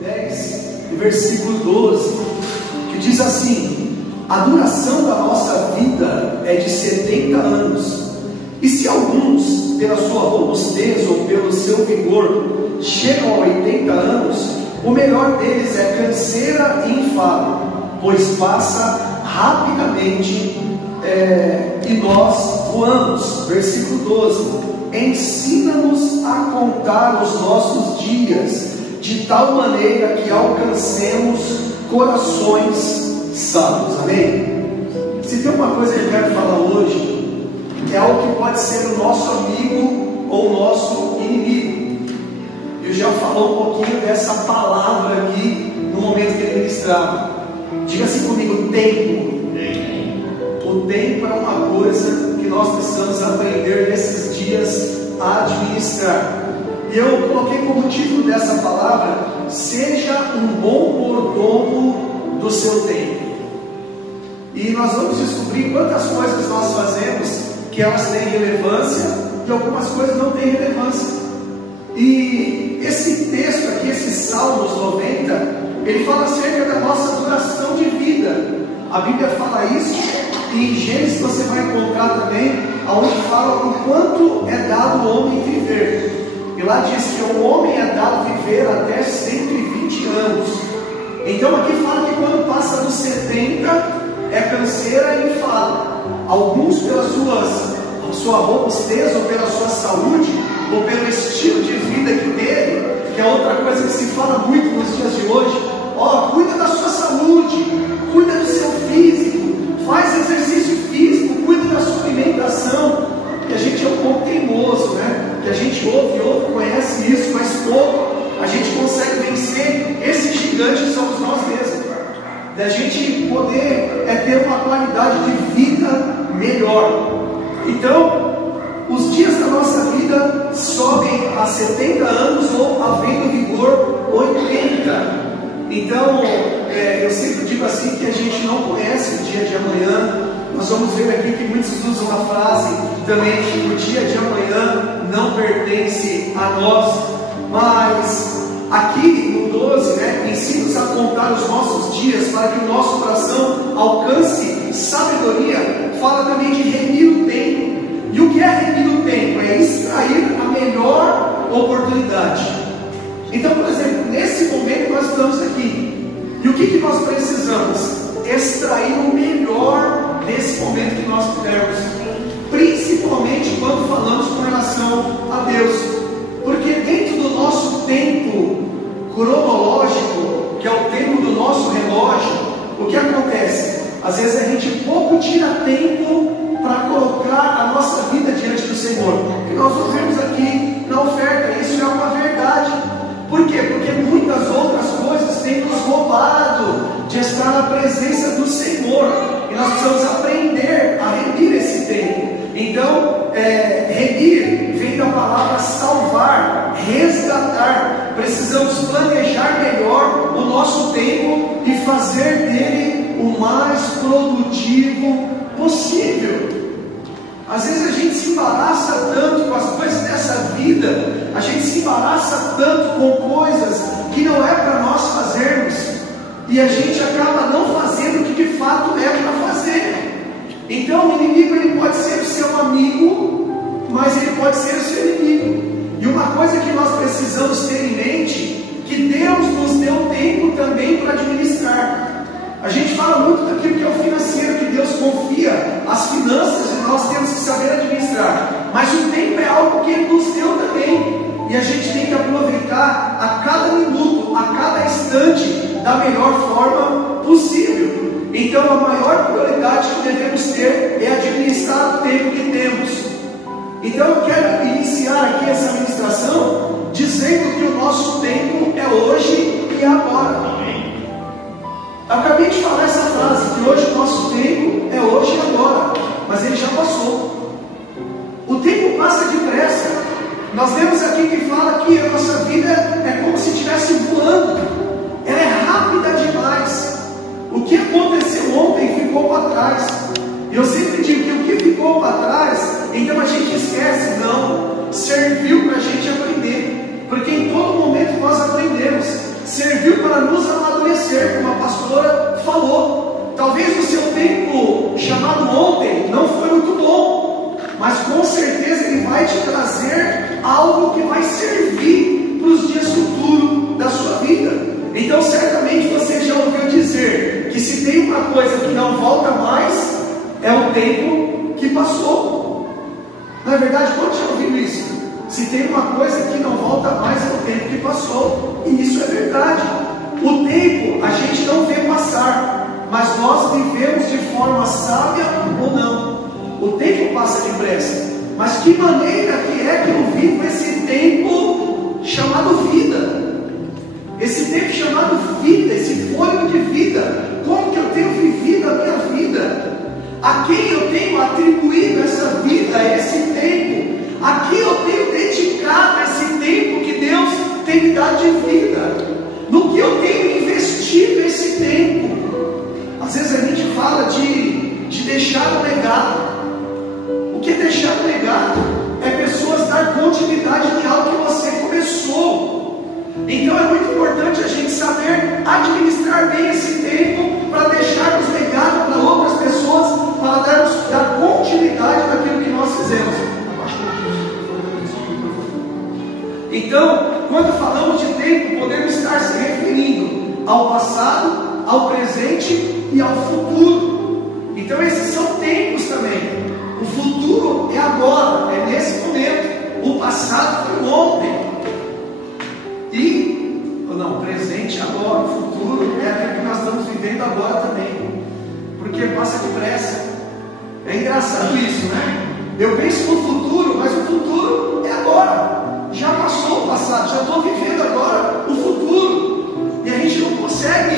10, versículo 12, que diz assim: a duração da nossa vida é de 70 anos, e se alguns, pela sua robustez ou pelo seu vigor, chegam a 80 anos, o melhor deles é canseira e enfado, pois passa rapidamente e nós voamos. Versículo 12: ensina-nos a contar os nossos dias, de tal maneira que alcancemos corações sábios. Amém? Se tem uma coisa que eu quero falar hoje, é algo que pode ser o nosso amigo ou o nosso inimigo. Eu já falou um pouquinho dessa palavra aqui no momento que ele ministrava. Diga assim comigo: tempo. O tempo é uma coisa que nós precisamos aprender nesses dias a administrar. E eu coloquei como título dessa palavra: seja um bom mordomo do seu tempo. E nós vamos descobrir quantas coisas nós fazemos que elas têm relevância e algumas coisas não têm relevância. E esse texto aqui, esse Salmos 90, ele fala acerca da nossa duração de vida. A Bíblia fala isso, e em Gênesis você vai encontrar também, onde fala o quanto é dado ao homem viver. E lá diz que o homem é dado viver até 120 anos. Então aqui fala que quando passa dos 70, é canseira e enfado. Alguns pela sua robustez, ou pela sua saúde, ou pelo estilo de vida que teve, que é outra coisa que se fala muito nos dias de hoje. Cuida da sua saúde, cuida do seu físico, faz exercício físico, cuida da sua alimentação. E a gente é um pouco teimoso, né? Que a gente ouve, conhece isso, mas pouco a gente consegue vencer esse gigante que somos nós mesmos. Da gente poder ter uma qualidade de vida melhor. Então, os dias da nossa vida sobem a 70 anos ou, havendo vigor, 80. Então, eu sempre digo assim que a gente não conhece o dia de amanhã. Nós vamos ver aqui que muitos usam a frase também que o dia de amanhã não pertence a nós. Mas aqui no 12, ensina-nos a contar os nossos dias para que o nosso coração alcance sabedoria. Fala também de remir o tempo. E o que é remir o tempo? É extrair a melhor oportunidade. Então, por exemplo, nesse momento nós estamos aqui. E o que nós precisamos? Extrair o melhor desse momento que nós pudermos. Principalmente quando falamos com relação a Deus. Porque dentro do nosso tempo cronológico, que é o tempo do nosso relógio, o que acontece? Às vezes a gente pouco tira tempo para colocar a nossa vida diante do Senhor. E nós ouvimos aqui na oferta, isso é uma verdade. Por quê? Porque muitas outras coisas têm nos roubado de estar na presença do Senhor. E nós precisamos aprender a remir esse tempo. Então, remir vem da palavra salvar, resgatar. Precisamos planejar melhor o nosso tempo e fazer dele o mais produtivo possível. Às vezes a gente se embaraça tanto com as coisas dessa vida, a gente se embaraça tanto com coisas que não é para nós fazermos, e a gente acaba não fazendo o que de fato é para fazer. Então o inimigo ele pode ser o seu amigo, mas ele pode ser o seu inimigo. E uma coisa que nós precisamos ter em mente, que Deus nos deu tempo também para administrar. A gente fala muito daquilo que é o financeiro, que Deus confia as finanças e nós temos que saber administrar. Mas o tempo é algo que Ele nos deu também. E a gente tem que aproveitar a cada minuto, a cada instante, da melhor forma possível. Então a maior prioridade que devemos ter é administrar o tempo que temos. Então eu quero iniciar aqui essa ministração dizendo que o nosso tempo é hoje e agora. Acabei de falar essa frase, que hoje o nosso tempo é hoje e agora, mas ele já passou. O tempo passa depressa. Nós temos aqui que fala que a nossa vida é como se estivesse voando. Ela é rápida demais. O que aconteceu ontem ficou para trás. Eu sempre digo que o que ficou para trás, então a gente esquece. Não, serviu para a gente aprender. Porque em todo momento nós aprendemos. Serviu serviu para nos amadurecer, como a pastora falou. Talvez o seu tempo chamado ontem não foi muito bom, mas com certeza ele vai te trazer algo que vai servir para os dias futuros da sua vida. Então certamente você já ouviu dizer que se tem uma coisa que não volta mais, é o tempo que passou. Na verdade, quando já ouviu isso? Se tem uma coisa que não volta mais, é o tempo que passou. E isso é verdade. O tempo a gente não vê passar, mas nós vivemos de forma sábia ou não. O tempo passa depressa, mas que maneira que é que eu vivo esse tempo chamado vida? Esse tempo chamado vida, esse fôlego de vida. Como que eu tenho vivido a minha vida? A quem eu tenho atribuído essa vida, esse tempo? A quem eu tenho dedicado esse tempo que Deus tem me dado de vida? No que eu tenho investido esse tempo? Às vezes a gente fala de deixar um legado. O que é deixar um legado? É pessoas dar continuidade de algo que você começou. Então é muito importante a gente saber administrar bem esse tempo para deixarmos legado para outras pessoas, para dar continuidade naquilo que nós fizemos. Então, quando falamos de tempo, podemos estar se referindo ao passado, ao presente e ao futuro. Então esses são tempos também. O futuro é agora, é nesse momento. O passado foi ontem. O presente agora, o futuro é aquilo que nós estamos vivendo agora também, porque passa depressa. É engraçado isso, né? Eu penso no futuro, mas o futuro é agora. Já passou o passado, já estou vivendo agora o futuro. E a gente não consegue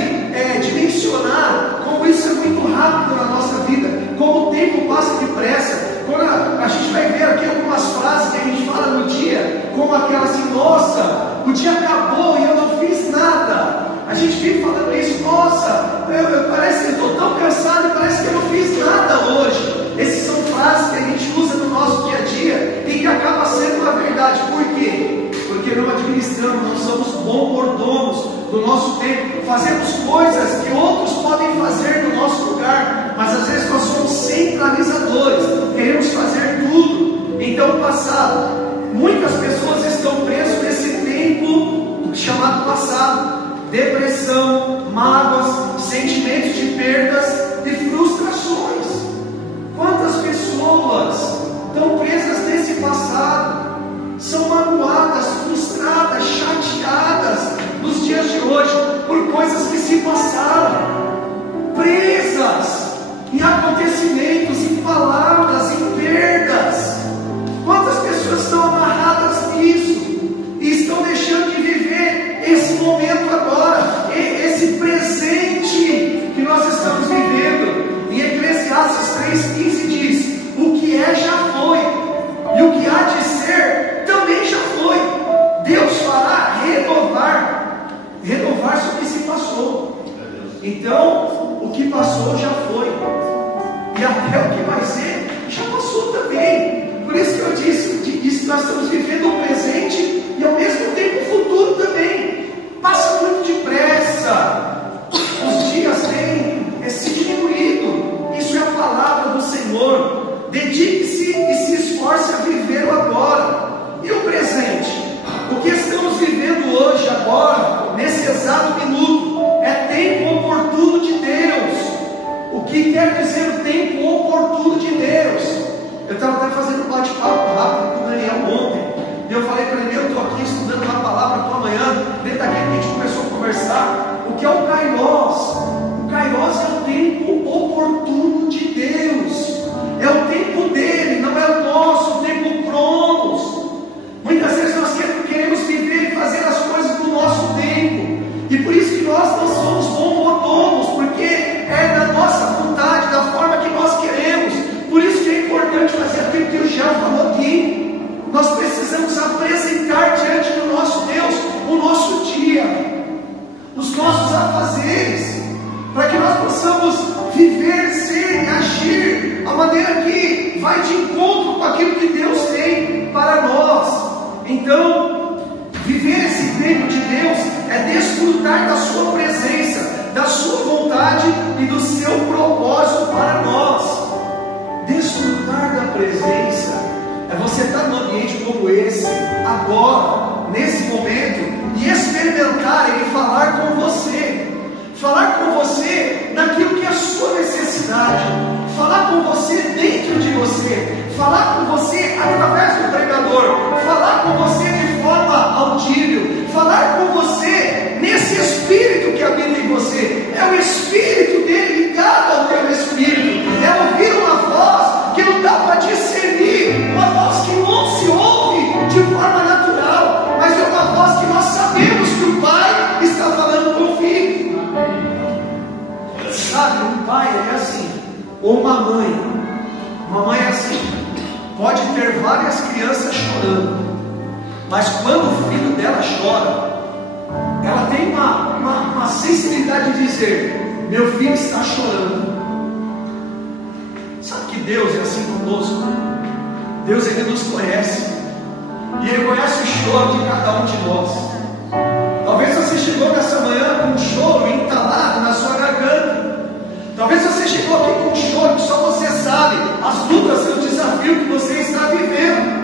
dimensionar como isso é muito rápido na nossa vida, como o tempo passa depressa. Quando a gente vai ver aqui algumas frases que a gente fala no dia, como aquela assim: nossa, o dia acabou e eu não fiz nada. A gente vive falando isso: nossa, parece que eu estou tão cansado e parece que eu não fiz nada hoje. Essas são frases que a gente usa no nosso dia a dia e que acaba sendo uma verdade. Por quê? Porque não administramos, não somos bons mordomos do nosso tempo, fazemos coisas que outros podem fazer no nosso lugar, mas às vezes nós somos centralizadores, queremos fazer tudo. Então o passado, muitas pessoas estão presas nesse tempo chamado passado: depressão, mágoas, sentimentos de perdas e frustrações. Quantas pessoas estão presas nesse passado? São magoadas, frustradas, chateadas nos dias de hoje por coisas que se passaram, presas em acontecimentos, em palavras, em perdas. Quantas pessoas estão amarradas nisso e estão deixando de viver esse momento agora, esse presente que nós estamos vivendo? Em Eclesiastes 3,15 diz: o que é já foi, e o que há de ser também já foi. Deus fará renovar sobre o que se passou. Então, o que passou já foi, e até o que vai ser já passou também. Por isso que eu disse que nós estamos vivendo o presente e ao mesmo tempo o futuro também. Passa muito depressa, os dias têm se diminuído. Isso é a palavra do Senhor. Dedique-se e se esforce a viver o agora. E o presente? O que estamos vivendo hoje, agora, nesse exato minuto, é tempo oportuno de Deus. O que quer dizer o tempo oportuno de Deus? Eu estava até fazendo um bate-papo rápido com o Daniel ontem, e eu falei para ele: eu estou aqui estudando uma palavra para amanhã, dentro daquele que a gente começou a conversar. O que é o Kairos? O Kairos é o tempo oportuno de Deus. É o tempo dele, não é o nosso, o tempo Cronos. Muitas vezes nós queremos viver e fazer as coisas no nosso tempo, e por isso que nós não somos bons mordomos, porque é da nossa vontade, da forma que nós queremos. Por isso que é importante fazer aquilo que o Jean falou aqui. Nós precisamos apresentar diante do nosso Deus o nosso dia, os nossos afazeres, para que nós possamos viver, ser e agir a maneira que vai de encontro com aquilo que Deus tem para nós. Então, viver esse tempo de Deus é desfrutar da sua presença, da sua vontade e do seu propósito para nós. Desfrutar da presença é você estar num ambiente como esse, agora, nesse momento, e experimentar Ele falar com você. Falar com você naquilo que é a sua necessidade, falar com você dentro de você, falar com você através do pregador, falar com você de forma audível, falar com você nesse Espírito que habita em você. É o Espírito dele ligado ao teu Espírito, é ouvir uma voz que não dá para discernir, uma voz que não se ouve de forma natural, mas é uma voz que nós sabemos que o Pai está falando com o Filho. Sabe, um pai é assim, ou uma mãe é assim, pode ter várias crianças chorando, mas quando o filho dela chora, ela tem uma sensibilidade de dizer: meu filho está chorando. Sabe que Deus é assim conosco? Deus, Ele nos conhece, e Ele conhece o choro de cada um de nós. Talvez você chegou nessa manhã com um choro entalado na sua garganta. Talvez você chegou aqui com um choro que só você sabe, as lutas e o desafio que você está vivendo.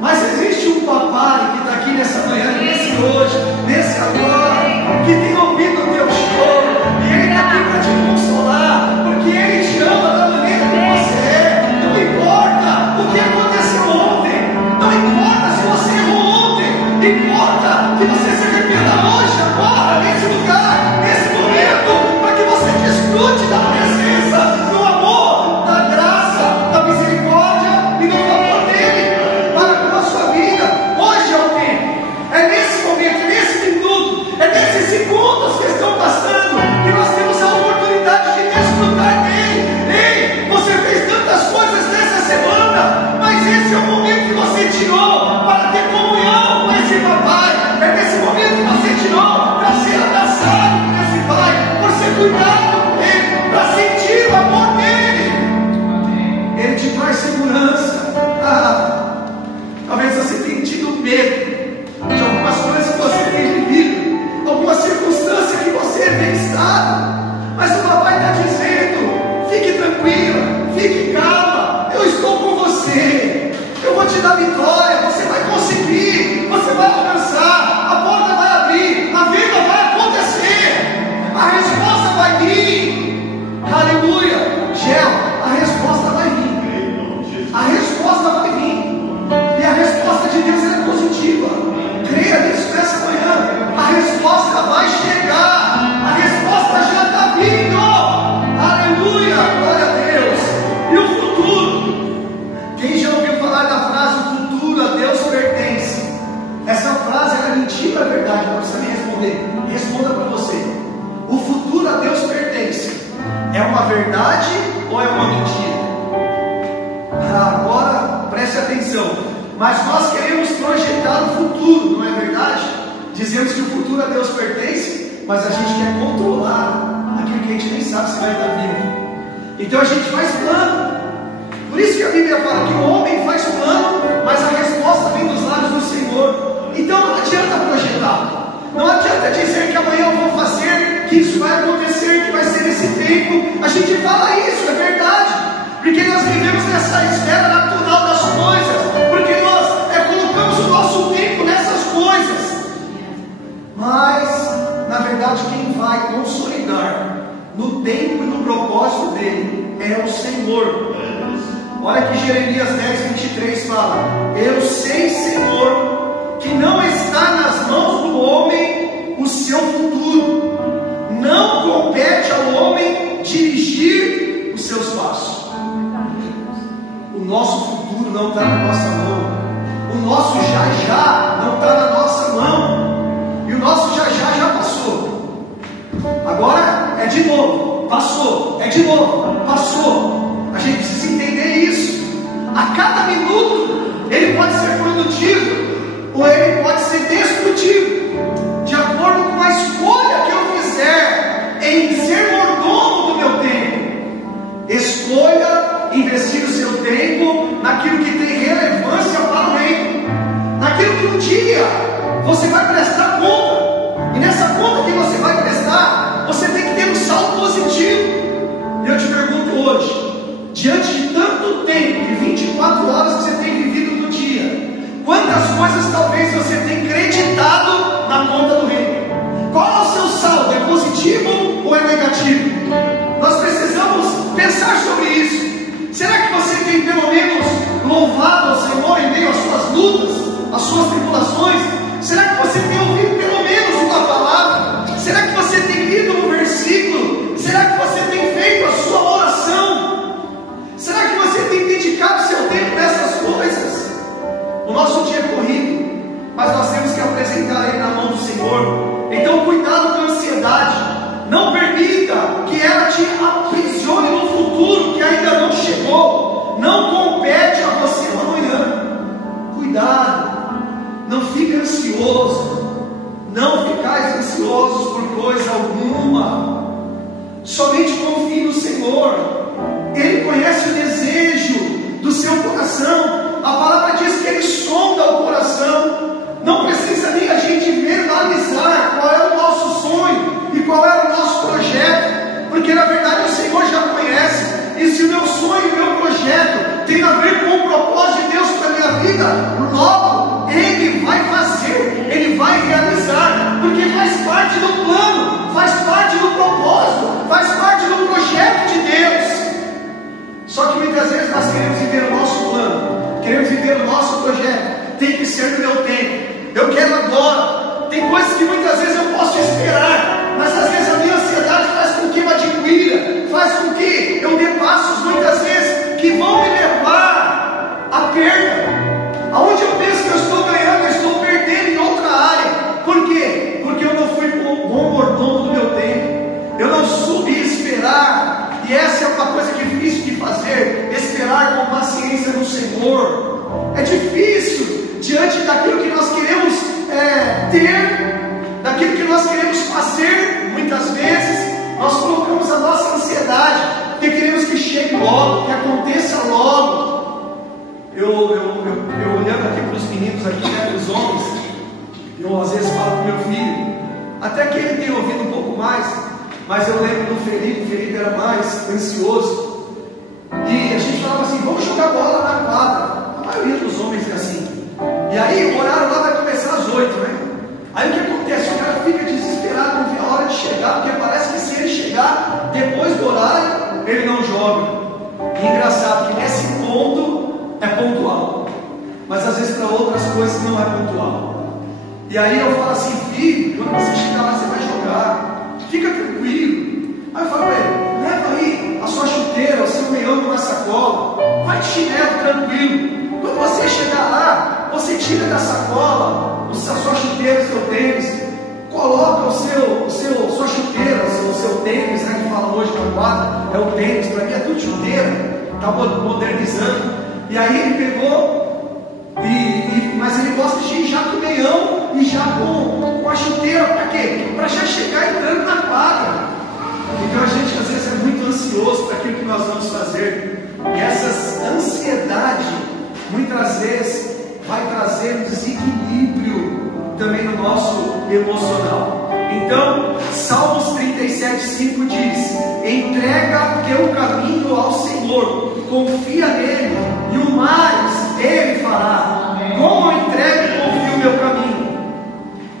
Mas existe um papai que está aqui nessa manhã, nesse hoje, nesse agora, que tem ouvido o teu choro, e Ele está aqui para te consolar, porque Ele te ama da maneira que você é. Não importa o que aconteceu ontem, não importa se você errou ontem, importa que você se arrependa hoje, agora, nesse lugar, nesse momento, para que você desfrute da presença, do amor, da graça, da misericórdia e do favor dele para com a sua vida. Hoje é o tempo, é nesse momento, nesse minuto, é nesses segundos que estão passando que nós temos a oportunidade de desfrutar dele. Ei, você fez tantas coisas nessa semana, mas esse é o momento que você tirou para ter comunhão com esse papai. É nesse momento que você tirou para ser abraçado por esse pai, por ser cuidado por ele, para sentir o amor dele. Ele te traz segurança. Talvez você tenha tido medo de algumas coisas que você tem vivido, alguma circunstância que você tem estado, mas o papai está dizendo: fique tranquila, fique calma, eu estou com você, eu vou te dar vitória, você vai conseguir, você vai alcançar, a porta vai abrir, a vida vai acontecer, a resposta vai vir. Aleluia. Gel, a resposta vai vir, a resposta vai vir, e a resposta de Deus é positiva. Creia nisso nessa manhã, a resposta vai chegar, a resposta já está vindo. Aleluia, glória a Deus. E o futuro, quem já ouviu falar da frase "o futuro a Deus pertence"? Essa frase é mentira ou é verdade? Não precisa me responder, responda para você. O futuro a Deus pertence, é uma verdade ou é uma mentira? Agora preste atenção. Mas nós queremos projetar o futuro, não é verdade? Dizemos que o futuro a Deus pertence, mas a gente quer controlar aquilo que a gente nem sabe se vai estar vivo. Então a gente faz plano. Por isso que a Bíblia fala que o homem faz plano, mas a resposta vem dos lábios do Senhor. Então não adianta projetar, não adianta dizer que amanhã eu vou fazer, que isso vai acontecer, que vai ser esse tempo. A gente fala isso, é verdade, porque nós vivemos nessa esfera natural das coisas, porque nós colocamos o nosso tempo nessas coisas. Mas na verdade quem vai consolidar no tempo e no propósito dele é o Senhor. Olha que Jeremias 10:23 fala: eu sei, Senhor, que não está nas mãos do homem o seu futuro, não compete ao homem dirigir os seus passos. O nosso futuro não está na nossa mão, o nosso já não está na nossa mão, e o nosso já passou. Agora é de novo, passou, é de novo, passou. A gente precisa entender isso. A cada minuto ele pode ser produtivo ou ele pode ser destrutivo, de acordo com a escolha que eu fizer em ser mordomo do meu tempo. Escolha investir o seu tempo naquilo que tem relevância para o reino, naquilo que um dia você vai prestar conta Quantas coisas talvez você tenha creditado na conta do reino? Qual é o seu saldo? É positivo ou é negativo? Nós precisamos pensar sobre isso. Será que você tem pelo menos louvado ao Senhor em meio às suas lutas, às suas tribulações? Será que você tem ouvido pelo menos uma palavra? Será que você tem lido um versículo? Será que você tem feito a sua oração? Será que você tem dedicado seu tempo nessas coisas? O nosso dia é corrido, mas nós temos que apresentar ele na mão do Senhor. Então cuidado com a ansiedade. Não permita que ela te aprisione no futuro que ainda não chegou. Não compete a você no amanhã. Cuidado. Não fique ansioso. Não ficais ansiosos por coisa alguma. Somente confie no Senhor. Ele conhece o desejo do seu coração. A palavra diz que Ele sonda o coração. Não precisa nem a gente verbalizar qual é o nosso sonho e qual é o nosso projeto, porque na verdade o Senhor já conhece. E se o meu sonho e o meu projeto tem a ver com o propósito de Deus para a minha vida, logo Ele vai fazer, Ele vai realizar, porque faz parte do plano, faz parte do propósito, faz parte do projeto de Deus. Só que muitas vezes nós queremos viver o nosso plano, queremos viver o nosso projeto. Tem que ser no meu tempo, eu quero agora. Tem coisas que muitas vezes eu posso esperar, mas às vezes a minha ansiedade faz com que eu adquira, faz com que eu dê passos muitas vezes que vão me levar à perda. Aonde eu penso que eu estou ganhando, eu estou perdendo em outra área. Por quê? Porque eu não fui bom mordomo do meu tempo, eu não soube esperar. E essa é uma coisa difícil de fazer, esperar com paciência no Senhor. É difícil diante daquilo que nós queremos ter, daquilo que nós queremos fazer. Muitas vezes nós colocamos a nossa ansiedade, porque queremos que chegue logo, que aconteça logo. Eu olhando aqui para os meninos aqui, né, os homens, eu às vezes falo para o meu filho, até que ele tem ouvido um pouco mais, mas eu lembro do Felipe. O Felipe era mais ansioso, e a gente falava assim: vamos jogar bola na quadra. A maioria dos homens é assim. E aí o horário lá vai começar às 8, né? Aí o que acontece? O cara fica desesperado, não vê a hora de chegar, porque parece que se ele chegar depois do horário, ele não joga. E engraçado que nesse ponto é pontual, mas às vezes para outras coisas não é pontual. E aí eu falo assim: filho, quando você chegar lá você vai jogar, fica tranquilo. Aí eu falo para ele: leva aí a sua chuteira, o seu meião numa sacola, vai de chinelo tranquilo. Quando você chegar lá, você tira da sacola a sua chuteira, o seu tênis, coloca sua chuteira, o seu tênis, né, que fala hoje na quadra, é o tênis, para mim é tudo chuteira, está modernizando. E aí ele pegou, mas ele gosta de ir já com o meião e já com a chuteira. Para quê? Para já chegar entrando na quadra. Então a gente às vezes é muito ansioso para aquilo que nós vamos fazer, e essa ansiedade muitas vezes vai trazer um desequilíbrio também no nosso emocional. Então Salmos 37:5 diz: entrega teu caminho ao Senhor, confia nele, e o mais ele fará. Como eu entrego e confio o meu caminho?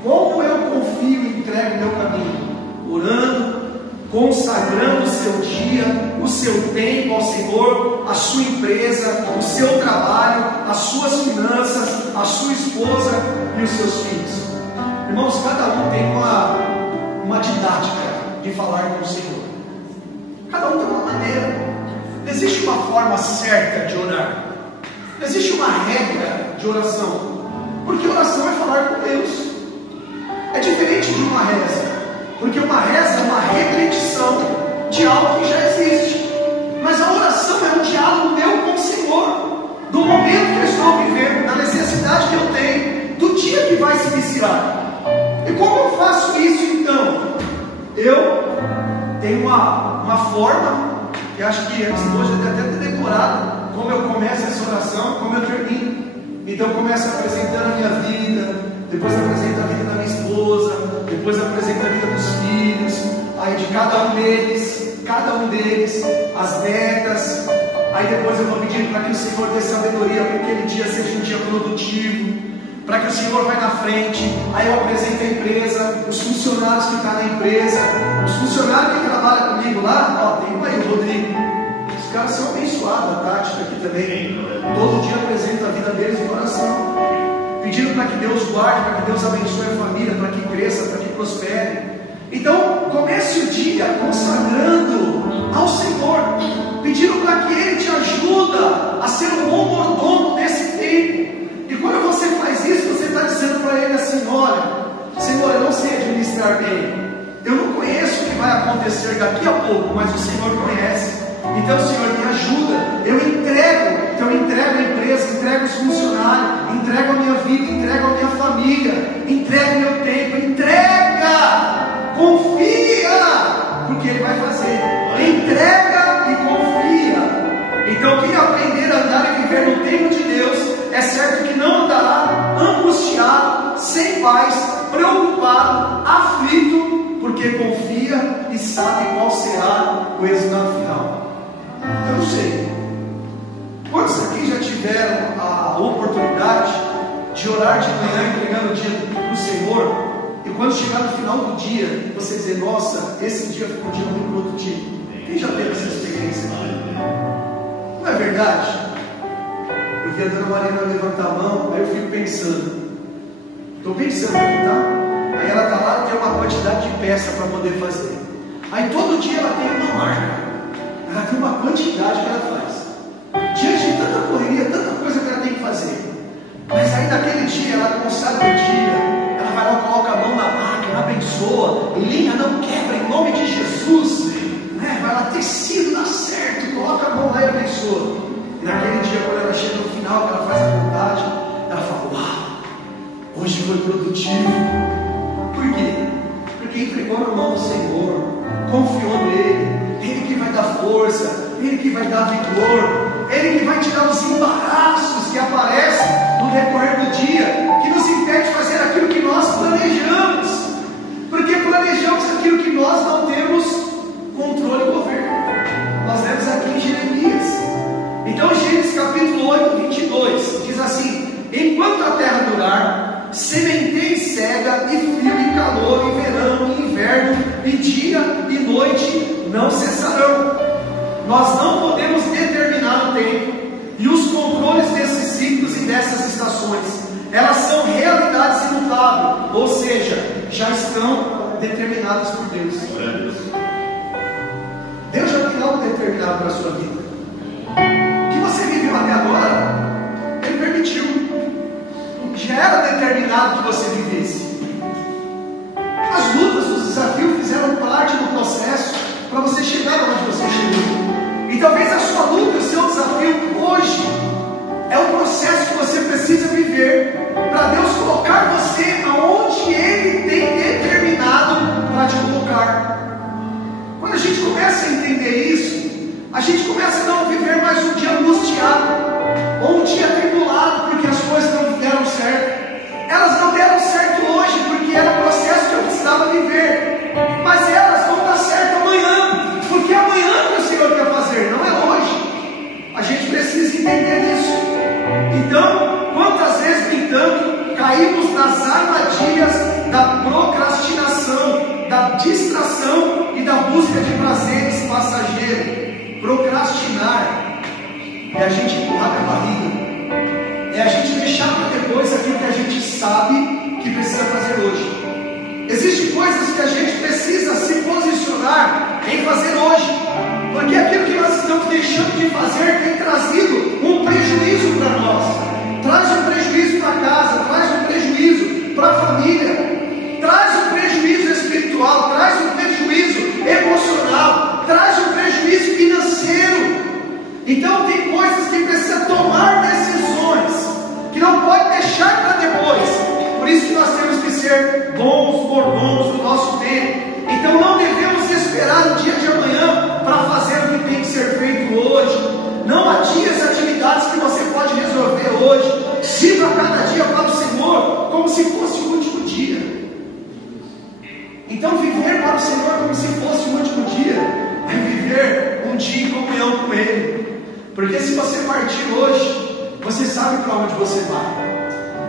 Como eu confio e entrego o meu caminho? Orando, consagrando o seu dia, o seu tempo ao Senhor, a sua empresa, o seu trabalho, as suas finanças, a sua esposa e os seus filhos. Irmãos, cada um tem uma didática de falar com o Senhor. Cada um tem uma maneira. Não existe uma forma certa de orar. Não existe uma regra de oração, porque oração é falar com Deus. É diferente de uma reza, porque uma reza é uma repetição de algo que já existe. Mas a oração é um diálogo meu com o Senhor, do momento que eu estou vivendo, da necessidade que eu tenho, do dia que vai se iniciar. E como eu faço isso então? Eu tenho uma forma, que acho que antes de hoje eu até ter decorado como eu começo essa oração, como eu termino. Então eu começo apresentando a minha vida, depois apresento a vida da minha esposa, depois apresento a vida dos filhos, aí de cada um deles, as metas. Aí depois eu vou pedindo para que o Senhor dê sabedoria para que aquele dia seja um dia produtivo. para que o Senhor vai na frente. Aí eu apresento a empresa, os funcionários que estão na empresa, os funcionários que trabalham comigo lá, ó, tem um aí, o Rodrigo. Os caras são abençoados, a Tática aqui também. Todo dia apresento a vida deles em oração, pedindo para que Deus guarde, para que Deus abençoe a família, para que cresça, para que prospere. Então, comece o dia consagrando ao Senhor, pedindo para que Ele te ajuda a ser um bom mordomo desse tempo. E quando você faz isso, você está dizendo para Ele assim: olha, Senhor, eu não sei administrar bem, eu não conheço o que vai acontecer daqui a pouco, mas o Senhor conhece. Então, Senhor, me ajuda. Eu entrego a empresa, entrego os funcionários, entrego a minha vida, entrego a minha família, entrego meu tempo, entrega. Confia, porque Ele vai fazer. Entrega e confia. Então, quem aprender a andar e viver no tempo de Deus, é certo que não andará angustiado, sem paz, preocupado, aflito, porque confia e sabe qual será o resultado final. Eu não sei quantos aqui já tiveram a oportunidade de orar de manhã entregando o dia para o Senhor, e quando chegar no final do dia, você dizer: nossa, esse dia foi um dia muito produtivo. Quem já teve essa experiência? Não é verdade? Eu vi a dona Marina levantar a mão, aí eu fico pensando, estou pensando aqui, tá? Aí ela está lá e tem uma quantidade de peça para poder fazer. Aí todo dia ela tem uma marca, ela tem uma quantidade que ela faz. Diante de tanta correria, tanta coisa que ela tem que fazer, mas aí naquele dia ela consagra o dia. Ela vai lá, coloca a mão na máquina, abençoa, linha não quebra em nome de Jesus, né? Vai lá, tecido dá certo, coloca a mão lá e abençoa. E naquele dia, quando ela chega no final, que ela faz a vontade, ela fala: uau, hoje foi produtivo. Por quê? Porque entregou na mão do Senhor, confiou nele. Ele que vai dar força, Ele que vai dar vigor, Ele que vai tirar os embaraços que aparecem no decorrer do dia, que nos impede de fazer aquilo que nós planejamos, porque planejamos aquilo que nós não temos controle e governo. Nós lemos aqui em Jeremias. Então, Gênesis capítulo 8, 22 diz assim: enquanto a terra durar, sementeie cega, e frio e calor, e verão e inverno, e dia e noite não cessarão. Nós não podemos determinar o tempo e os controles desses ciclos e dessas estações. Elas são realidades imutáveis, ou seja, já estão determinadas por Deus. Deus já tem algo determinado para a sua vida. O que você viveu até agora, Ele permitiu. Já era determinado que você vivesse. As lutas, os desafios fizeram parte do processo para você chegar onde você chegou. E talvez a sua luta, o seu desafio hoje é um processo que você precisa viver para Deus colocar você aonde Ele tem determinado para te colocar. Quando a gente começa a entender isso, a gente começa a não viver mais um dia angustiado ou um dia atribulado porque as coisas não deram certo. Elas não deram certo hoje porque era o processo que eu precisava viver, mas elas vão dar certo amanhã, porque amanhã que o Senhor quer fazer, não é hoje. A gente precisa entender isso. Então, quantas vezes, no entanto, caímos nas armadilhas da procrastinação, da distração e da busca de prazeres passageiros. Procrastinar é a gente empurrar com a barriga, é a gente deixar para depois aquilo que a gente sabe que precisa fazer hoje. Existem coisas que a gente precisa se posicionar em fazer hoje, porque aquilo que nós estamos deixando de fazer tem trazido um prejuízo para nós. Traz um prejuízo para casa, traz um prejuízo para a família, traz um prejuízo espiritual, traz um prejuízo emocional, traz um prejuízo financeiro. Então tem coisas que precisa tomar decisões, que não pode deixar para depois. Por isso que nós temos que ser bons mordomos do nosso tempo. Então não devemos esperar o dia de amanhã para fazer o que tem que ser feito hoje. Não adie as atividades que você pode resolver hoje. Sirva cada dia para o Senhor como se fosse o último dia. Então viver para o Senhor como se fosse o último dia é viver um dia em comunhão com Ele. Porque se você partir hoje, você sabe para onde você vai.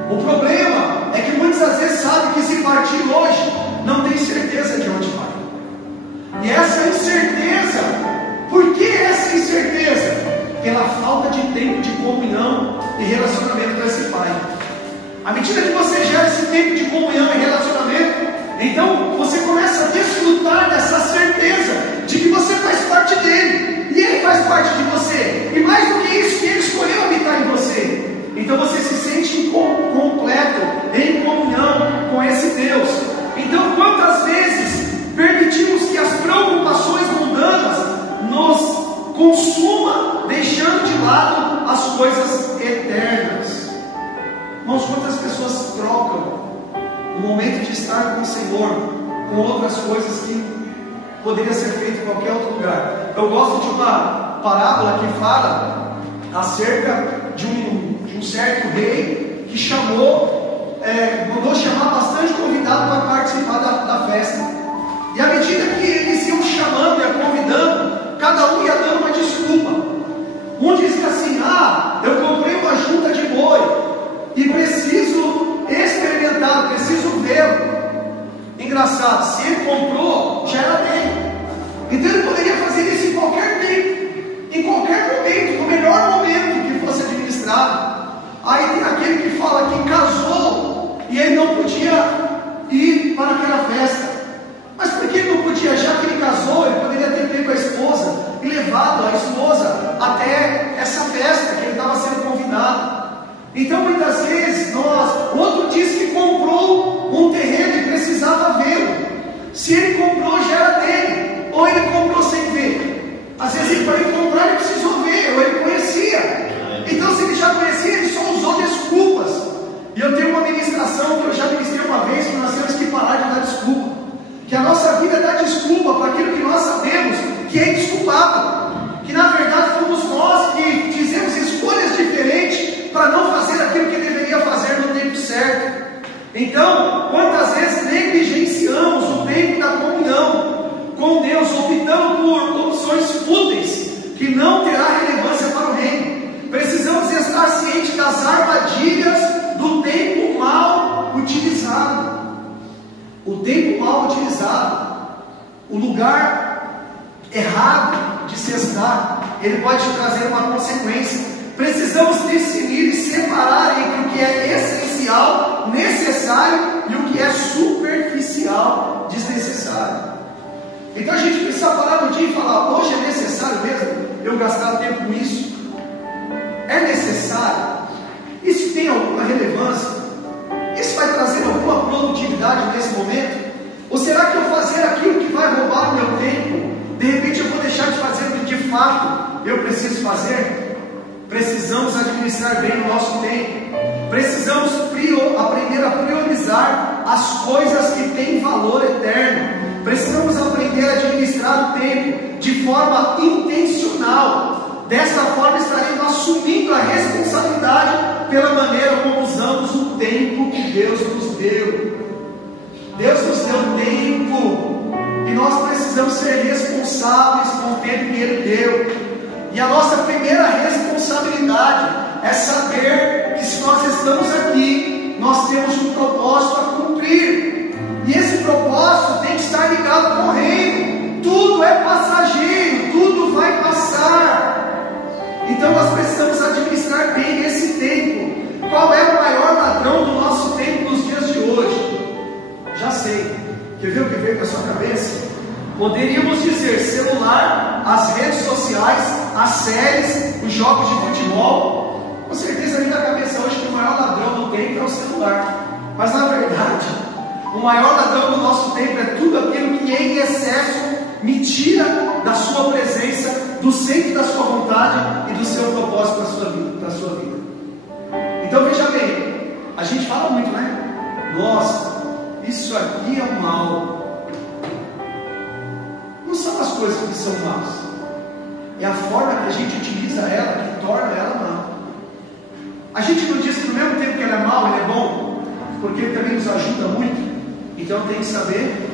O problema é que muitas das vezes sabe que se partir hoje, não tem certeza de onde vai. E essa incerteza, por que essa incerteza? Pela falta de tempo de comunhão e relacionamento com esse Pai. À medida que você gera esse tempo de comunhão e relacionamento, então você começa a desfrutar dessa certeza de que você faz parte dele, e ele faz parte de você, e mais do que isso, que ele escolheu habitar em você. Então você se sente completo, em comunhão com esse Deus. Então quantas vezes permitimos que as preocupações mundanas nos consuma, deixando de lado as coisas eternas? Irmãos, quantas pessoas trocam o momento de estar com o Senhor com outras coisas que poderia ser feito em qualquer outro lugar? Eu gosto de uma parábola que fala acerca de um certo rei que mandou chamar bastante convidado para participar da festa. E à medida que eles iam chamando e convidando, cada um ia dando uma desculpa. Um dizia assim: eu comprei uma junta de boi e preciso experimentar, preciso vê-lo. Engraçado, se ele comprou, já era dele. Então ele poderia fazer isso em qualquer tempo, em qualquer momento, no melhor momento que fosse administrado. Aí tem aquele que fala que casou e ele não podia ir para aquela festa. Mas por que ele não podia? Já que ele casou, ele poderia ter pego a esposa e levado a esposa até essa festa que ele estava sendo convidado. Então muitas vezes outro diz que comprou um terreno e precisava vê-lo. Se ele comprou, já era dele, ou ele comprou sem ver. Às vezes para ele comprar ele precisou ver, ou ele conhecia. Então se ele já conhecia, ele só usou desculpas. E eu tenho uma ministração que eu já ministrei uma vez, que nós temos que parar de dar desculpa. Que a nossa vida dá desculpa para aquilo que nós sabemos que é indesculpável. Que na verdade fomos nós que fizemos escolhas diferentes para não fazer aquilo que deveria fazer no tempo certo. Então, quantas vezes negligenciamos o tempo da comunhão com Deus, optando por opções fúteis que não terá relevância para o reino. Precisamos estar cientes das armadilhas do tempo mal utilizado. O tempo mal utilizado, o lugar errado de se estar, ele pode trazer uma consequência. Precisamos discernir e separar entre o que é essencial, necessário, e o que é superficial, desnecessário. Então a gente precisa parar no dia e falar: hoje é necessário mesmo eu gastar tempo com isso? É necessário? Isso tem alguma relevância? Isso vai trazer alguma produtividade nesse momento? Ou será que eu fazer aquilo que vai roubar o meu tempo, de repente eu vou deixar de fazer o que de fato eu preciso fazer? Precisamos administrar bem o nosso tempo. Precisamos aprender a priorizar as coisas que têm valor eterno. Precisamos aprender a administrar o tempo de forma intencional. Desta forma estaremos assumindo a responsabilidade pela maneira como usamos o tempo que Deus nos deu. Deus nos deu tempo e nós precisamos ser responsáveis com o tempo que Ele deu. E a nossa primeira responsabilidade é saber que se nós estamos aqui, nós temos um propósito a cumprir. E esse propósito tem que estar ligado com o reino. Tudo é passageiro, tudo vai passar. Então nós precisamos administrar bem esse tempo. Qual é o maior ladrão do nosso tempo nos dias de hoje? Já sei. Quer ver o que veio com a sua cabeça? Poderíamos dizer celular, as redes sociais, as séries, os jogos de futebol. Com certeza vem na cabeça hoje que o maior ladrão do tempo é o celular. Mas na verdade, o maior ladrão do nosso tempo é tudo aquilo que em excesso me tira da sua presença, do centro da sua vontade e do seu propósito para a sua vida. Então veja bem, a gente fala muito, né? Nossa, isso aqui é um mal. Não são as coisas que são más, é a forma que a gente utiliza ela que torna ela mal. A gente não diz que no mesmo tempo que ela é mal, ela é bom, porque ele também nos ajuda muito. Então tem que saber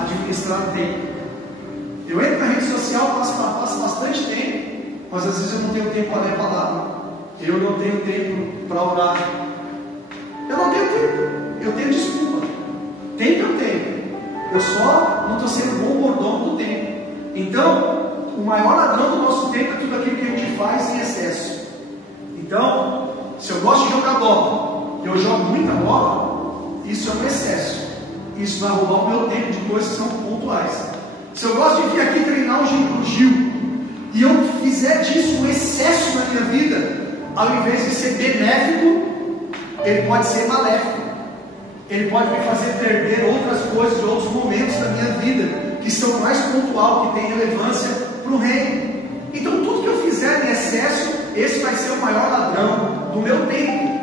administrar o tempo. Eu entro na rede social, passo bastante tempo, mas às vezes eu não tenho tempo para ler a palavra, eu não tenho tempo para orar. Eu não tenho tempo, eu tenho desculpa. Tempo eu tenho, eu só não estou sendo bom mordomo do tempo. Então, o maior ladrão do nosso tempo é tudo aquilo que a gente faz em excesso. Então, se eu gosto de jogar bola, eu jogo muita bola, isso é um excesso. Isso vai roubar o meu tempo de coisas que são pontuais. Se eu gosto de vir aqui treinar o Gil, e eu fizer disso um excesso na minha vida, ao invés de ser benéfico, ele pode ser maléfico. Ele pode me fazer perder outras coisas, outros momentos da minha vida, que são mais pontual, que tem relevância para o reino. Então tudo que eu fizer em excesso, esse vai ser o maior ladrão do meu tempo.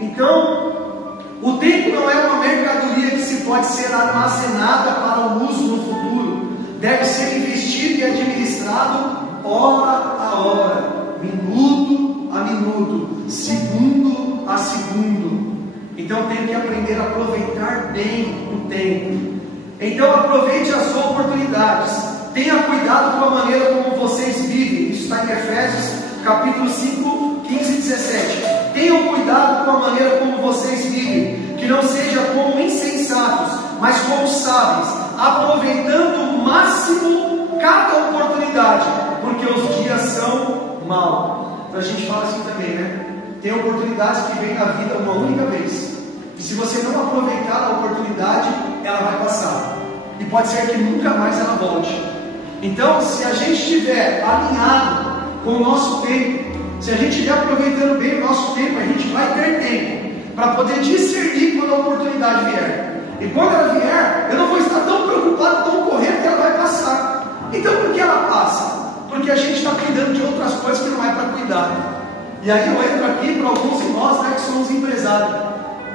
Então, o tempo não é uma mercadoria que se pode ser armazenada para o uso no futuro. Deve ser investido e administrado hora a hora, minuto a minuto, segundo a segundo. Então eu tenho que aprender a aproveitar bem o tempo. Então aproveite as oportunidades. Tenha cuidado com a maneira como vocês vivem. Isso está em Efésios capítulo 5, 15 e 17. Tenham cuidado com a maneira como vocês vivem, que não seja como insensatos, mas como sábios, aproveitando o máximo cada oportunidade, porque os dias são maus. Então a gente fala assim também, né? Tem oportunidades que vêm na vida uma única vez, e se você não aproveitar a oportunidade, ela vai passar, e pode ser que nunca mais ela volte. Então, se a gente estiver alinhado com o nosso tempo, se a gente estiver aproveitando bem o nosso tempo, a gente vai ter tempo para poder discernir quando a oportunidade vier. E quando ela vier, eu não vou estar tão preocupado, tão correndo que ela vai passar. Então por que ela passa? Porque a gente está cuidando de outras coisas que não é para cuidar. E aí eu entro aqui para alguns de nós, né, que somos empresários.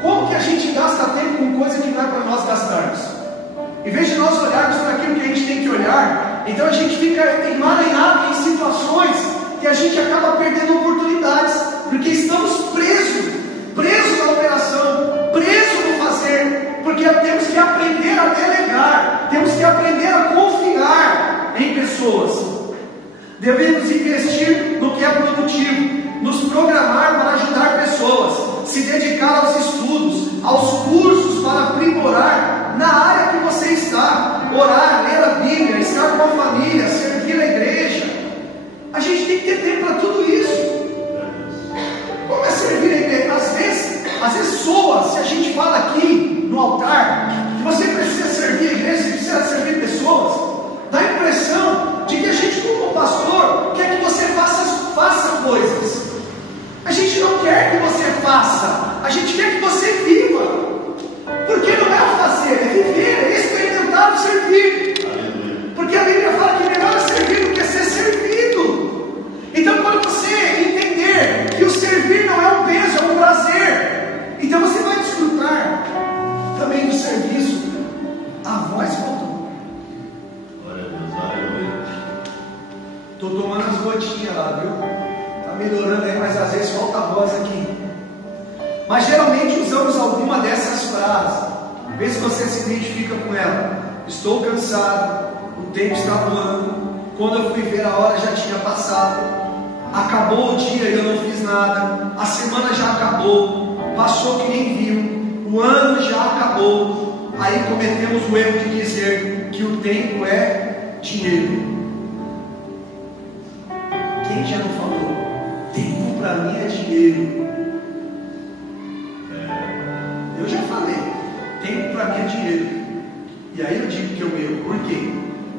Como que a gente gasta tempo com coisa que não é para nós gastarmos? Em vez de nós olharmos para aquilo que a gente tem que olhar, então a gente fica emaranhado em situações que a gente acaba perdendo oportunidades, porque estamos presos na operação, presos no fazer, porque temos que aprender a delegar, temos que aprender a confiar em pessoas. Devemos investir no que é produtivo, nos programar para ajudar pessoas, se dedicar aos estudos, aos cursos para aprimorar na área que você está, orar, ler a Bíblia, estar com a família, servir a igreja. A gente tem que ter tempo para tudo isso. Como é servir a igreja? Às vezes soa, se a gente fala aqui no altar, que você precisa servir a igreja, você precisa servir pessoas, dá a impressão de que a gente, como pastor, quer que você faça coisas. A gente não quer que você faça, a gente quer que você viva. Porque não é o fazer, é viver, é experimentar o servir. Porque a Bíblia fala que melhor é servir do que ser servido. Então quando você entender que o servir não é um peso, é um prazer, então você vai desfrutar também do serviço. A voz voltou. Glória a Deus, aleluia. Estou tomando as gotinhas lá, viu? Está melhorando aí, mas às vezes falta a voz aqui. Mas geralmente usamos alguma dessas frases. Vê se você se identifica com ela. Estou cansado, o tempo está voando, quando eu fui ver a hora já tinha passado, acabou o dia e eu não fiz nada, a semana já acabou, passou que nem viu, o ano já acabou. Aí cometemos o erro de dizer que o tempo é dinheiro. Quem já não falou? Tempo para mim é dinheiro. Eu já falei, tempo para mim é dinheiro. E aí eu digo que é um erro. Por quê?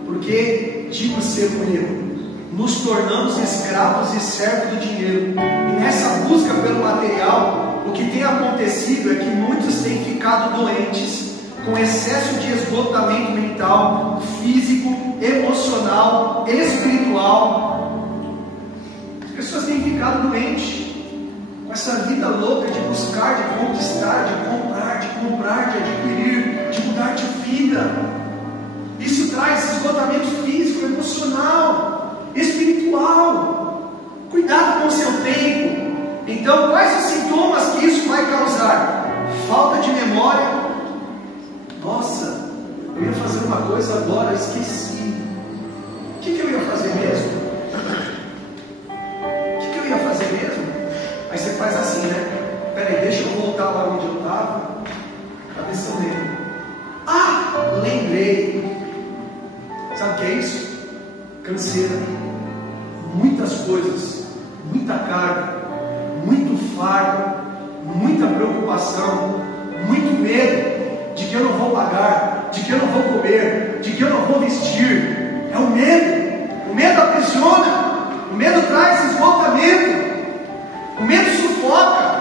Porque digo ser um erro. Nos tornamos escravos e servos do dinheiro. E nessa busca pelo material, o que tem acontecido é que muitos têm ficado doentes, com excesso de esgotamento mental, físico, emocional, espiritual. As pessoas têm ficado doentes com essa vida louca de buscar, de conquistar, de comprar, de adquirir, de mudar de vida. Isso traz esgotamento físico, emocional, espiritual. Cuidado com o seu tempo. Então, quais os sintomas que isso vai causar? Falta de memória. Nossa, eu ia fazer uma coisa agora, esqueci. O que eu ia fazer mesmo? Aí você faz assim, né? Peraí, deixa eu voltar voltar lá onde eu estava, para ver se eu lembro. Ah, lembrei. Sabe o que é isso? Canseira. Muitas coisas, muita carga, muito fardo, muita preocupação, muito medo de que eu não vou pagar, de que eu não vou comer, de que eu não vou vestir. É o medo. O medo aprisiona. O medo traz esgotamento. O medo sufoca.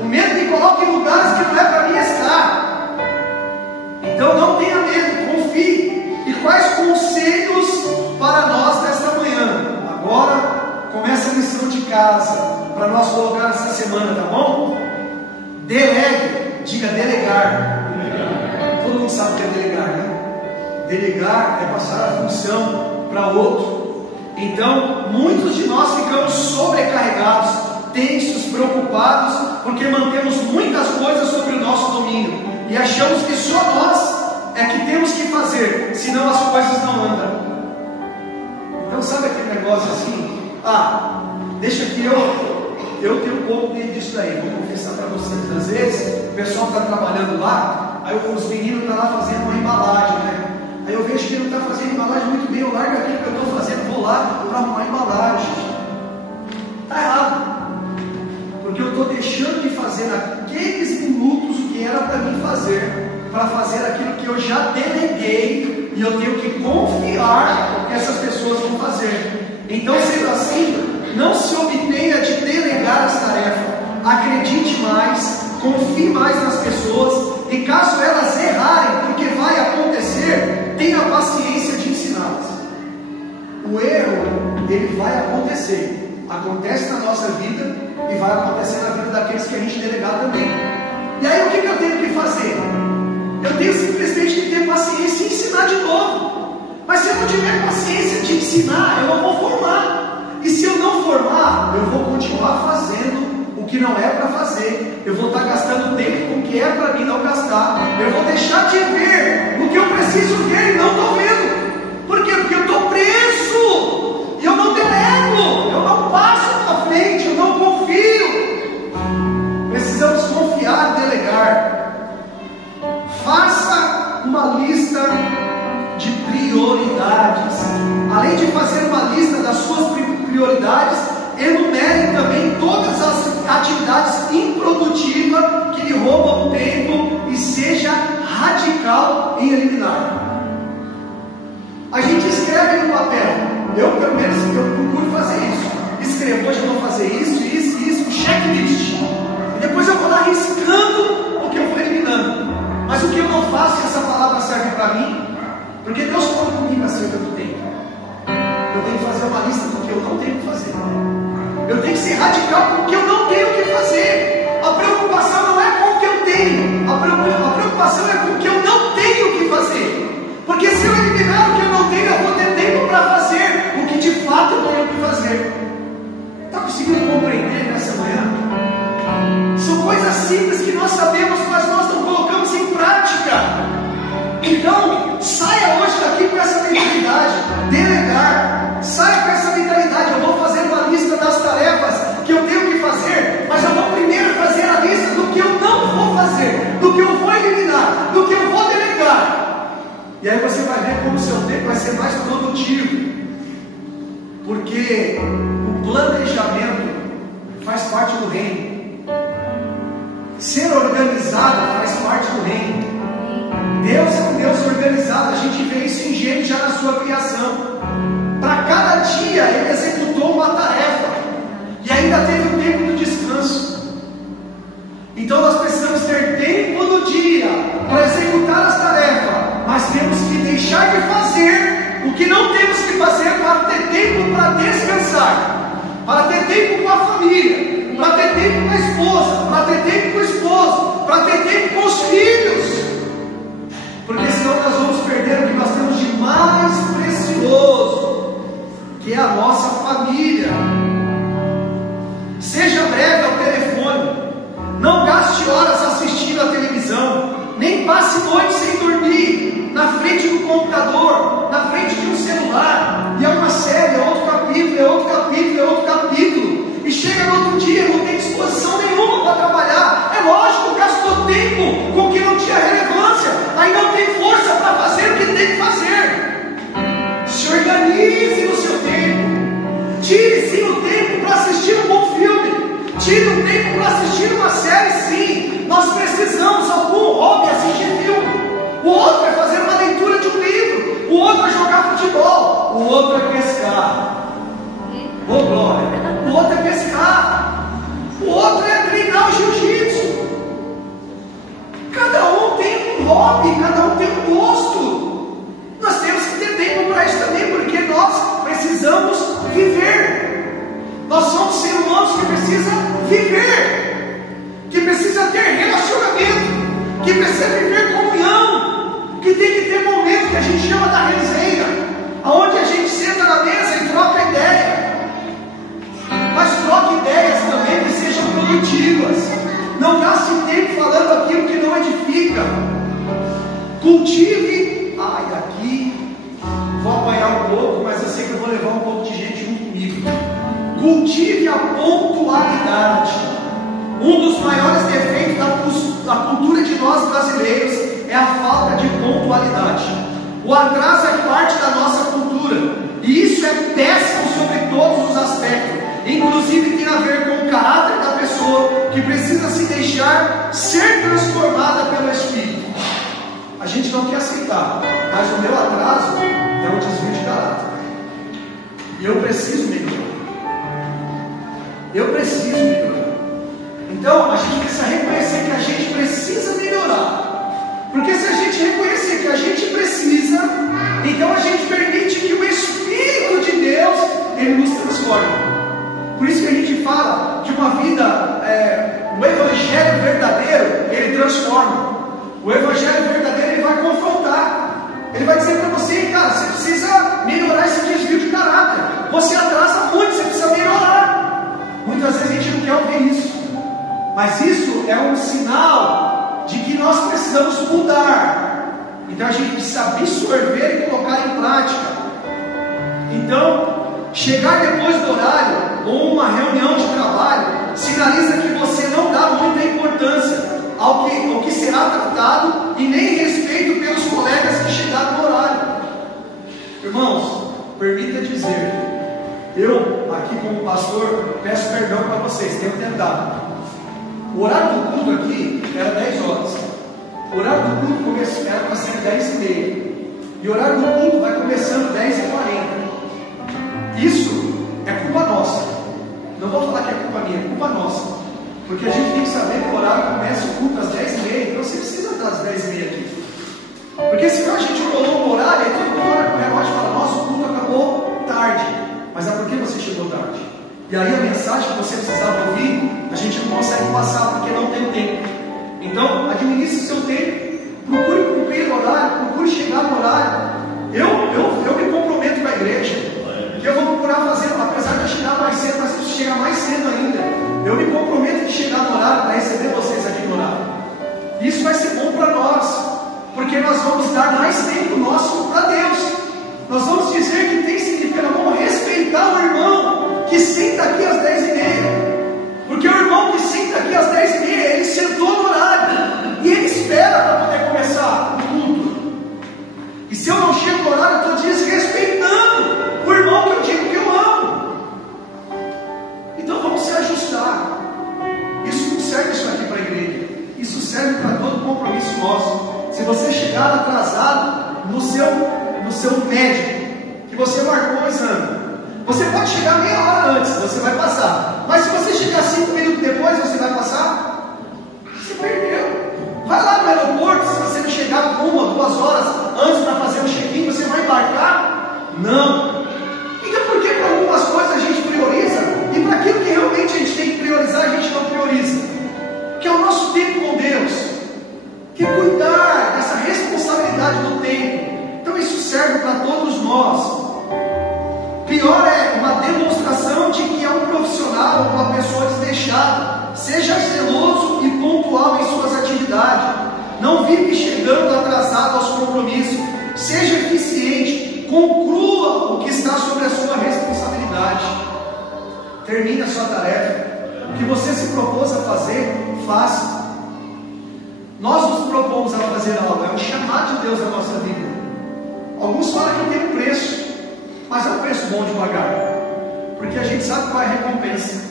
O medo me coloca em lugares que não é para mim estar. Então não tenha medo, confie. E quais conselhos para nós nesta manhã? Agora começa a lição de casa para nós colocar essa semana, tá bom? Delegue, diga delegar. Todo mundo sabe o que é delegar, né? Delegar é passar a função para outro. Então, muitos de nós ficamos sobrecarregados, tensos, preocupados, porque mantemos muitas coisas sobre o nosso domínio e achamos que só nós é que temos que fazer, senão as coisas não andam. Então, sabe aquele negócio assim? Ah, deixa que eu tenho um pouco disso daí, vou confessar para vocês. Às vezes, o pessoal está trabalhando lá, aí os meninos estão lá fazendo uma embalagem, né? Aí eu vejo que ele não está fazendo embalagem muito bem, eu largo aquilo que eu estou fazendo, vou lá para arrumar embalagem. Está errado, porque eu estou deixando de fazer naqueles minutos o que era para mim fazer, para fazer aquilo que eu já deleguei, e eu tenho que confiar que essas pessoas vão fazer. Então, sendo assim, não se obtenha de delegar as tarefas, acredite mais, confie mais nas pessoas, e caso elas errarem, porque vai acontecer, tenha paciência de ensiná-las. O erro, ele vai acontecer, acontece na nossa vida e vai acontecer na vida daqueles que a gente delegar também. E aí o que eu tenho que fazer? Eu tenho simplesmente que ter paciência e ensinar de novo. Mas se eu não tiver paciência de ensinar, eu não vou formar. E se eu não formar, eu vou continuar fazendo o que não é para fazer. Eu vou estar gastando tempo com o que é para mim não gastar. Eu vou deixar de ver o que eu preciso ver e não estou vendo. Por quê? Porque eu estou preso. E eu não delego. Eu não passo para frente. Eu não confio. Precisamos confiar e delegar. Faça uma lista de prioridades. Além de fazer uma lista das suas prioridades, enumere também todas as atividades improdutivas que lhe roubam tempo e seja radical em eliminar. A gente escreve no papel. Eu, pelo menos, eu procuro fazer isso. Escrevo, hoje eu vou fazer isso, um checklist. E depois eu vou lá riscando o que eu vou eliminando. Mas o que eu não faço, e essa palavra serve para mim, porque Deus fala comigo acerca do tempo. Eu tenho que fazer uma lista do que eu não tenho que fazer. Eu tenho que ser radical com o que eu não tenho que fazer. A preocupação não é com o que eu tenho. A preocupação é com o que eu não tenho que fazer. Porque se eu eliminar o que eu não tenho, eu vou ter tempo para fazer o que de fato eu tenho que fazer. Está conseguindo compreender nessa manhã? São coisas simples que nós sabemos, mas nós não colocamos em prática. Então, saia hoje daqui com essa mentalidade. Delegar. Saia com essa mentalidade. Eu vou fazer uma lista das tarefas que eu tenho que fazer, mas eu vou primeiro fazer a lista do que eu não vou fazer, do que eu vou eliminar, do que eu vou delegar. E aí você vai ver como o seu tempo vai ser mais produtivo. Porque o planejamento faz parte do reino. Ser organizado faz parte do reino. Deus é um Deus organizado. A gente vê isso em Gênesis já na sua criação. Para cada dia ele executou uma tarefa e ainda teve um tempo do descanso. Então nós precisamos ter tempo no dia para executar as tarefas, mas temos que deixar de fazer o que não temos que fazer para ter tempo para descansar, para ter tempo com a família, para ter tempo com a esposa, para ter tempo com o esposo, para ter tempo com os filhos. Porque senão nós vamos perder o que nós temos de mais precioso, que é a nossa família. Seja breve ao telefone. Não gaste horas assistindo a televisão. Nem passe noite sem dormir na frente do computador, na frente de um celular. E é uma série, é outro capítulo, é outro capítulo, é outro capítulo. E chega no outro dia, não tem disposição nenhuma para trabalhar. É lógico, assistir uma série, sim. Nós precisamos, algum hobby, assistir filme. O outro é fazer uma leitura de um livro. O outro é jogar futebol. O outro é pescar. Ô glória! O outro é pescar. O outro é treinar o jiu-jitsu. Cada um tem um hobby, cada um tem um gosto. Nós temos que ter tempo para isso também, porque nós precisamos viver. Nós somos seres humanos que precisam viver, que precisa ter relacionamento, que precisa viver comunhão, que tem que ter momento que a gente chama da resenha, aonde a gente senta na mesa e troca ideia, mas troca ideias também que sejam produtivas. Não gaste tempo falando aquilo que não edifica. Cultive. Ai, aqui vou apanhar um pouco, mas eu sei que eu vou levar um pouco de gente junto comigo. Cultive a pontualidade. Um dos maiores defeitos da cultura de nós brasileiros é a falta de pontualidade. O atraso é parte da nossa cultura, e isso é péssimo sobre todos os aspectos. Inclusive tem a ver com o caráter da pessoa, que precisa se deixar ser transformada pelo Espírito. A gente não quer aceitar, mas o meu atraso é um desvio de caráter, e eu preciso melhorar. Eu preciso melhorar. Então a gente precisa reconhecer que a gente precisa melhorar, porque se a gente reconhecer que a gente precisa, então a gente permite que o Espírito de Deus ele nos transforme. Por isso que a gente fala de uma vida, o Evangelho verdadeiro, ele transforma. O Evangelho verdadeiro, ele vai confrontar. Ele vai dizer para você, cara, você precisa melhorar esse desvio de caráter. Você atrasa muito, você precisa melhorar. Muitas vezes a gente não quer ouvir isso, mas isso é um sinal de que nós precisamos mudar. Então a gente precisa absorver e colocar em prática. Então, chegar depois do horário ou uma reunião de trabalho sinaliza que você não dá muita importância ao que será tratado e nem respeito pelos colegas que chegaram no horário. Irmãos, permita dizer, eu aqui como pastor peço perdão para vocês, tenho tentado. O horário do culto aqui era 10 horas. O horário do culto era para ser 10h30. E o horário do culto vai começando 10h40. Isso é culpa nossa. Não vou falar que é culpa minha, é culpa nossa. Porque a gente tem que saber que o horário começa o culto às 10h30, então você precisa estar às 10h30 aqui. Porque senão a gente colocou o horário e todo mundo olha para o relógio e fala, nossa, o culto acabou tarde. Mas é porque você chegou tarde. E aí a mensagem que você precisava ouvir, a gente não consegue passar porque não tem tempo. Então, administre o seu tempo, procure cumprir o horário, procure chegar no horário. Eu me comprometo com a igreja, que eu vou procurar fazer, apesar de eu chegar mais cedo, mas se chegar mais cedo ainda, eu me comprometo de chegar no horário para receber vocês aqui no horário. Isso vai ser bom para nós, porque nós vamos dar mais tempo nosso para Deus. Nós vamos dizer que tem significado, vamos respeitar o irmão que senta aqui às 10h30. Porque o irmão que senta aqui às 10h30, ele sentou no horário e ele espera para poder começar o culto. E se eu não chego no horário, eu estou desrespeitando o irmão que eu digo que eu amo. Então vamos se ajustar. Isso não serve isso aqui para a igreja. Isso serve para todo compromisso nosso. Se você chegar atrasado no seu médico, que você marcou o exame, você pode chegar meia hora antes, você vai passar. Mas se você chegar 5 minutos depois, você vai passar? Você perdeu. Vai lá no aeroporto, se você não chegar 1 ou 2 horas antes para fazer o check-in, você vai embarcar? Não. Então por que para algumas coisas a gente prioriza e para aquilo que realmente a gente tem que priorizar, a gente não prioriza? Que é o nosso tempo com Deus, que é cuidar dessa responsabilidade do tempo. Então isso serve para todos nós. Pior é uma demonstração de que é um profissional ou uma pessoa desleixada. Seja zeloso e pontual em suas atividades. Não vive chegando atrasado aos compromissos. Seja eficiente. Conclua o que está sobre a sua responsabilidade. Termine a sua tarefa. O que você se propôs a fazer, faça. Nós nos propomos a fazer algo. É um chamado de Deus na nossa vida. Alguns falam que tem um preço, mas é um preço bom de pagar, porque a gente sabe qual é a recompensa.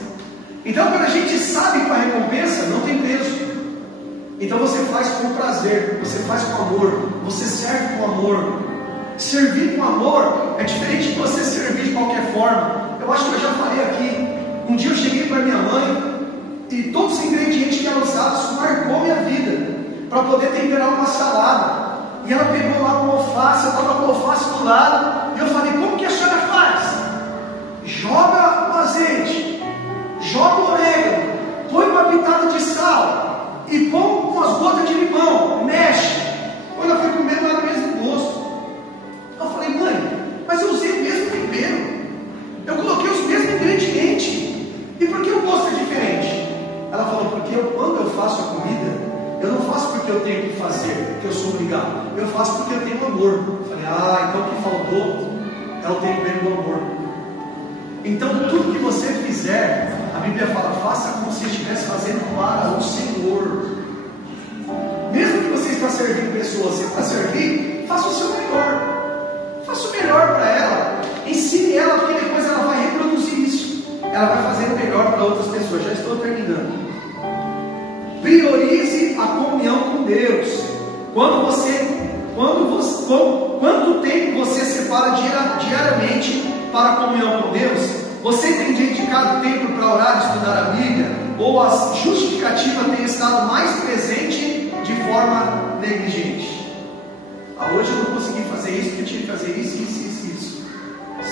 Então, quando a gente sabe que a recompensa não tem preço, então você faz com prazer, você faz com amor, você serve com amor. Servir com amor é diferente de você servir de qualquer forma. Eu acho que eu já falei aqui. Um dia eu cheguei para minha mãe e todos os ingredientes que eram usados marcou minha vida para poder temperar uma salada. E ela pegou lá uma alface, eu estava com a alface do lado, e eu falei: como que a senhora faz? Joga o azeite, joga o orégano, põe uma pitada de sal e põe umas gotas de limão, mexe. Quando eu fui comer, não era o mesmo gosto. Eu falei: mãe, mas eu usei o mesmo tempero, eu coloquei os mesmos ingredientes, e por que o gosto é diferente? Ela falou: porque quando eu faço a comida, eu não faço porque eu tenho que fazer, porque eu sou obrigado, eu faço porque eu tenho amor. Eu falei: então o que faltou é o tempero do amor. Então tudo que você fizer, a Bíblia fala, faça como se estivesse fazendo para o Senhor. Mesmo que você está servindo pessoas, você está servindo, faça o seu melhor, faça o melhor para ela, ensine ela, porque depois ela vai reproduzir isso, ela vai fazer o melhor para outras pessoas. Já estou terminando. Priorize a comunhão com Deus. Quanto tempo você separa diariamente para a comunhão com Deus? Você tem dedicado tempo para orar e estudar a Bíblia? Ou a justificativa tem estado mais presente de forma negligente? Hoje eu não consegui fazer isso porque eu tinha que fazer isso.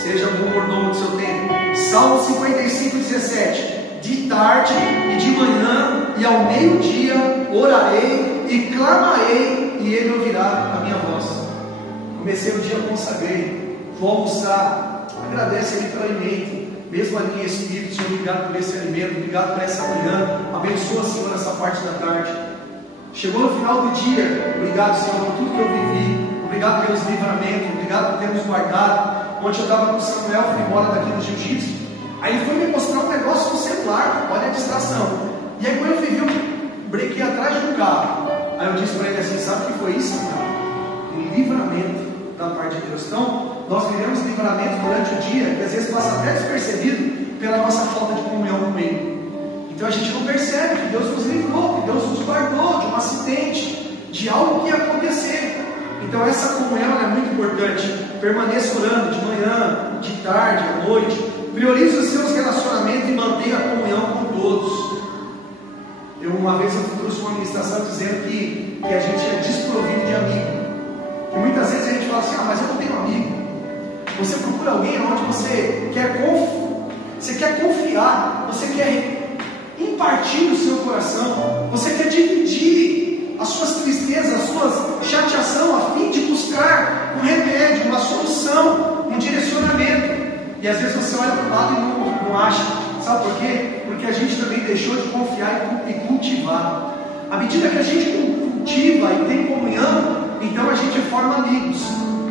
Seja bom mordomo do seu tempo. Salmo 55:17. De tarde e de manhã e ao meio-dia orarei e clamarei, e Ele ouvirá a minha voz. Comecei o dia, consagrei, vou almoçar, agradece a Ele pelo alimento, mesmo ali em espírito. Senhor, obrigado por esse alimento, obrigado por essa manhã, abençoa, Senhor, essa parte da tarde. Chegou no final do dia, obrigado, Senhor, por tudo que eu vivi, obrigado pelos livramentos, obrigado por ter nos guardado. Ontem eu estava com o Samuel, fui embora daqui do jiu-jitsu. Aí ele foi me mostrar um negócio no celular, olha a distração. E aí quando eu vi, eu brequei atrás de um carro. Aí eu disse para ele assim: sabe o que foi isso, cara? Um livramento da parte de Deus. Então, nós vivemos livramento durante o dia, que às vezes passa até despercebido pela nossa falta de comunhão com Ele. Então a gente não percebe que Deus nos livrou, que Deus nos guardou de um acidente, de algo que ia acontecer. Então essa comunhão é muito importante. Permaneça orando de manhã, de tarde, à noite. Priorize os seus relacionamentos e mantenha a comunhão com todos. Uma vez eu trouxe uma ministração dizendo que a gente é desprovido de amigo. Que muitas vezes a gente fala assim: mas eu não tenho amigo. Você procura alguém onde você quer confiar, você quer impartir o seu coração, você quer dividir as suas tristezas, as suas chateações, a fim de buscar um remédio, uma solução, um direcionamento. E às vezes você olha para o lado e não acha. Sabe por quê? Porque a gente também deixou de confiar e cultivar. À medida que a gente cultiva e tem comunhão, então a gente forma amigos.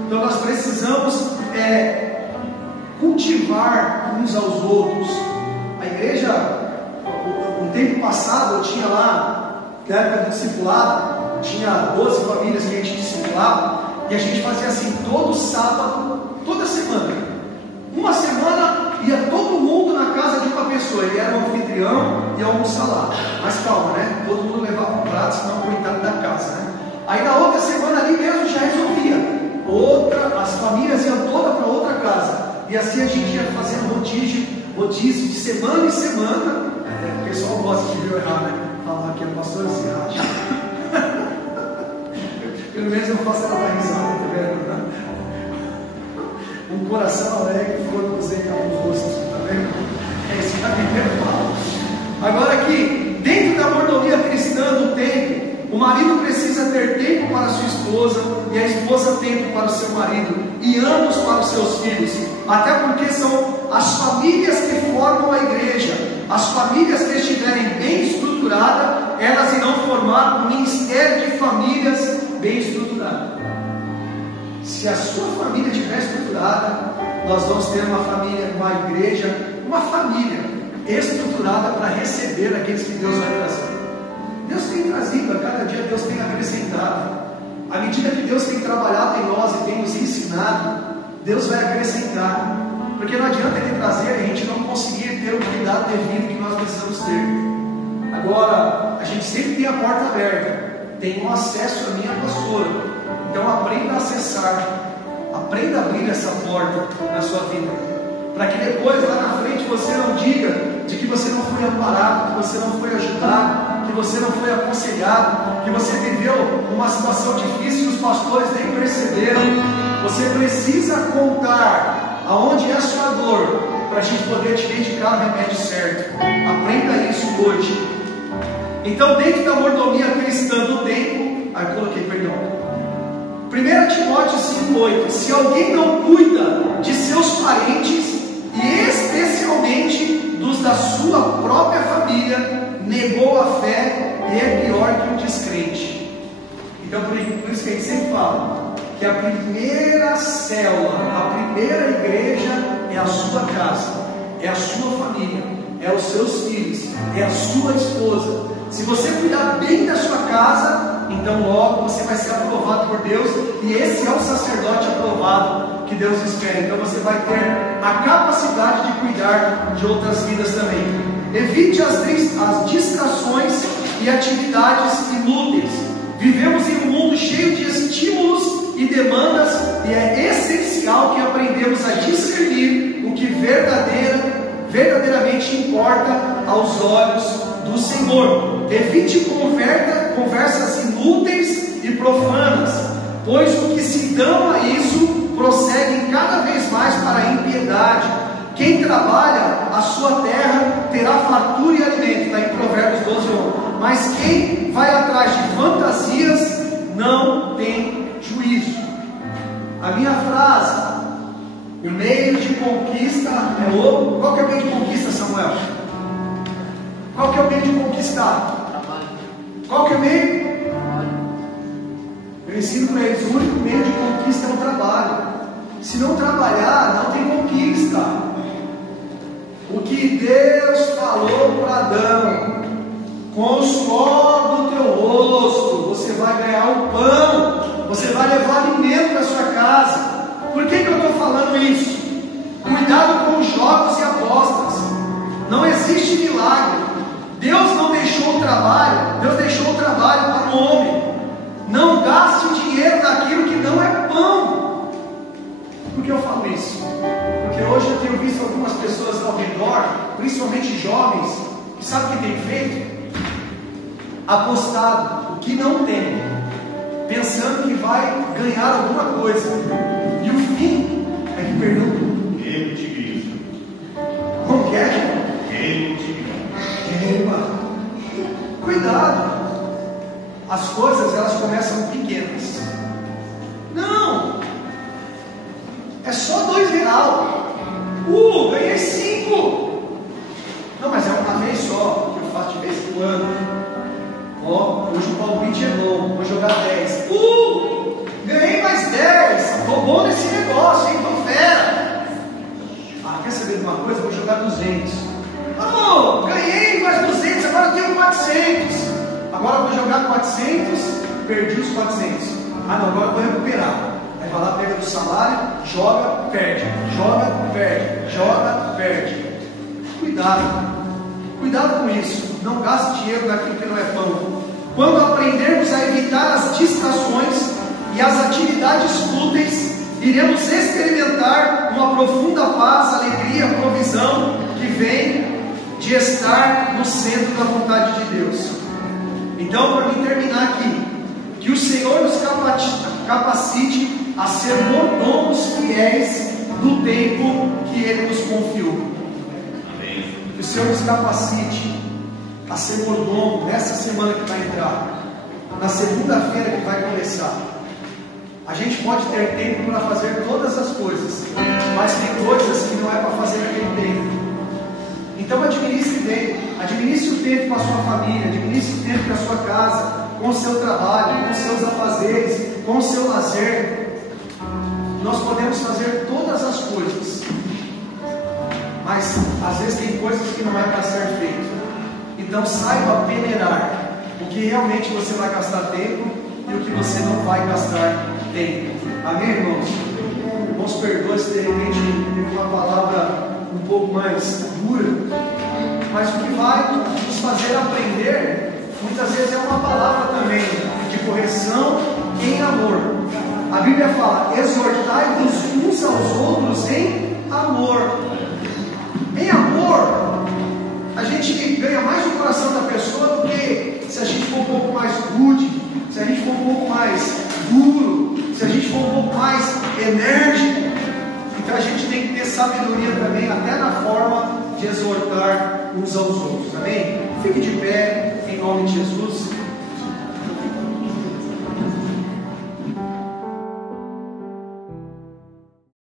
Então nós precisamos cultivar uns aos outros. A igreja, no tempo passado, eu tinha lá, na época do discipulado, tinha 12 famílias que a gente discipulava, e a gente fazia assim, todo sábado, toda semana. Uma semana ia todo mundo na casa de uma pessoa, ele era um anfitrião e ia almoçar lá. Mas calma, né? Todo mundo levava um prato, senão coitado da casa, né? Aí na outra semana ali mesmo já resolvia. As famílias iam todas para outra casa. E assim a gente ia fazendo rodízio de semana em semana. O pessoal gosta de ver errar, né? Falar que a pastora se acha. Pelo menos eu faço ela dar risada, tá vendo? Um coração alegre, fogo cozinha nos rostos, tá vendo? É isso que a Bíblia fala. Agora aqui, dentro da mordomia cristã do tempo, o marido precisa ter tempo para sua esposa e a esposa tempo para o seu marido e ambos para os seus filhos, até porque são as famílias que formam a igreja. As famílias que estiverem bem estruturadas, elas irão formar um ministério de famílias bem estruturado. Se a sua família estiver estruturada, nós vamos ter uma família, uma igreja, uma família estruturada para receber aqueles que Deus vai trazer. Deus tem trazido, a cada dia Deus tem acrescentado. À medida que Deus tem trabalhado em nós e tem nos ensinado, Deus vai acrescentar. Porque não adianta Ele trazer e a gente não conseguir ter o cuidado devido que nós precisamos ter. Agora, a gente sempre tem a porta aberta, tem um acesso à minha pastora. Então aprenda a acessar, aprenda a abrir essa porta na sua vida, para que depois lá na frente você não diga de que você não foi amparado, que você não foi ajudado, que você não foi aconselhado, que você viveu uma situação difícil e os pastores nem perceberam. Você precisa contar aonde é a sua dor, para a gente poder te dedicar o remédio certo. Aprenda isso hoje. Então, dentro da mordomia cristã do tempo, coloquei, perdão, 1 Timóteo 5,8: se alguém não cuida de seus parentes, e especialmente dos da sua própria família, negou a fé e é pior que um descrente. Então, por isso que a gente sempre fala que a primeira célula, a primeira igreja é a sua casa, é a sua família, é os seus filhos, é a sua esposa. Se você cuidar bem da sua casa, então logo você vai ser aprovado por Deus, e esse é o sacerdote aprovado que Deus espera. Então você vai ter a capacidade de cuidar de outras vidas também. Evite as distrações e atividades inúteis. Vivemos em um mundo cheio de estímulos e demandas, e é essencial que aprendamos a discernir o que verdadeiramente importa aos olhos do Senhor. Evite conversas inúteis e profanas, pois o que se dão a isso prosseguem cada vez mais para a impiedade. Quem trabalha a sua terra terá fartura e alimento, está em Provérbios 12:1. Mas quem vai atrás de fantasias não tem juízo. A minha frase: o meio de conquista é o... Qual que é o meio de conquista, Samuel? Qual que é o meio de conquistar? Qual que é o meio? Eu ensino para eles: o único meio de conquista é o trabalho. Se não trabalhar, não tem conquista. O que Deus falou para Adão: com o suor do teu rosto você vai ganhar o pão, você vai levar alimento para sua casa. Por que eu estou falando isso? Cuidado com os jogos e apostas. Não existe milagre. Deus não deixou o trabalho, Deus deixou o trabalho para o homem. Não gaste dinheiro naquilo que não é pão. Por que eu falo isso? Porque hoje eu tenho visto algumas pessoas ao redor, principalmente jovens, que sabem o que tem feito? Apostado o que não tem, pensando que vai ganhar alguma coisa, e o fim é que perdeu tudo. Queima o tigre. Como que é? Queima o tigre. Queima. Cuidado. As coisas, elas começam pequenas. Não, é só R$2. Ganhei 5. Não, mas é uma vez só, que eu faço de vez em quando. Hoje o palpite é bom, vou jogar 10. Ganhei mais 10. Tô bom nesse negócio, hein? Tô fera. Quer saber de uma coisa? Vou jogar 200. Ganhei mais 200, agora eu tenho 400. Agora eu vou jogar 400, perdi os 400. Não, agora eu vou recuperar. Aí vai lá, pega do salário, joga, perde. Joga, perde. Joga, perde. Cuidado com isso. Não gaste dinheiro naquilo que não é pão. Quando aprendermos a evitar as distrações e as atividades fúteis, iremos experimentar uma profunda paz, alegria, provisão que vem de estar no centro da vontade de Deus. Então, para mim terminar aqui, que o Senhor nos capacite a ser mordomos fiéis do tempo que Ele nos confiou. Amém. Que o Senhor nos capacite a ser mordomo nessa semana que vai entrar, na segunda-feira que vai começar. A gente pode ter tempo para fazer todas as coisas, mas tem coisas que não é para fazer naquele tempo. Então administre bem, administre o tempo com a sua família, administre o tempo com a sua casa, com o seu trabalho, com os seus afazeres, com o seu lazer. Nós podemos fazer todas as coisas, mas às vezes tem coisas que não é para ser feito. Então saiba peneirar o que realmente você vai gastar tempo e o que você não vai gastar tempo. Amém, irmãos? Irmãos, perdoe se de repente teve uma palavra um pouco mais dura, mas o que vai nos fazer aprender, muitas vezes é uma palavra também de correção em amor. A Bíblia fala: exortai-vos uns aos outros em amor. Em amor, a gente ganha mais o coração da pessoa do que se a gente for um pouco mais rude, se a gente for um pouco mais duro, se a gente for um pouco mais enérgico. Então a gente tem que ter sabedoria também, até na forma de exortar uns aos outros. Amém? Fique de pé, em nome de Jesus.